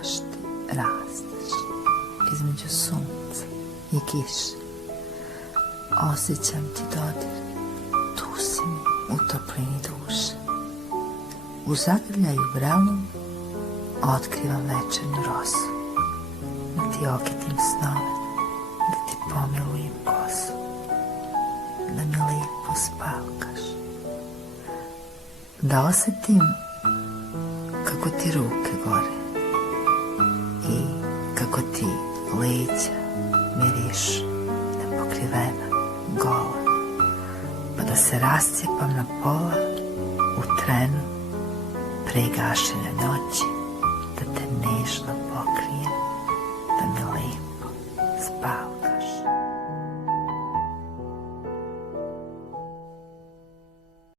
mašti rasteš između sunca i kiše. Osjećam ti dodir, tu si mi u toplini duše. U zagrljaju vrelom otkrivam večernju rosu, da ti okitim snove, da ti pomilujem kosu, da mi lepo spavkaš, da osetim kako ti ruke gore i kako ti leđa mirišu nepokrivena, gola, pa da se rascijepam na pola u trenu pre gašenja noći, da te nežno pokrijem, da mi lepo spavaš.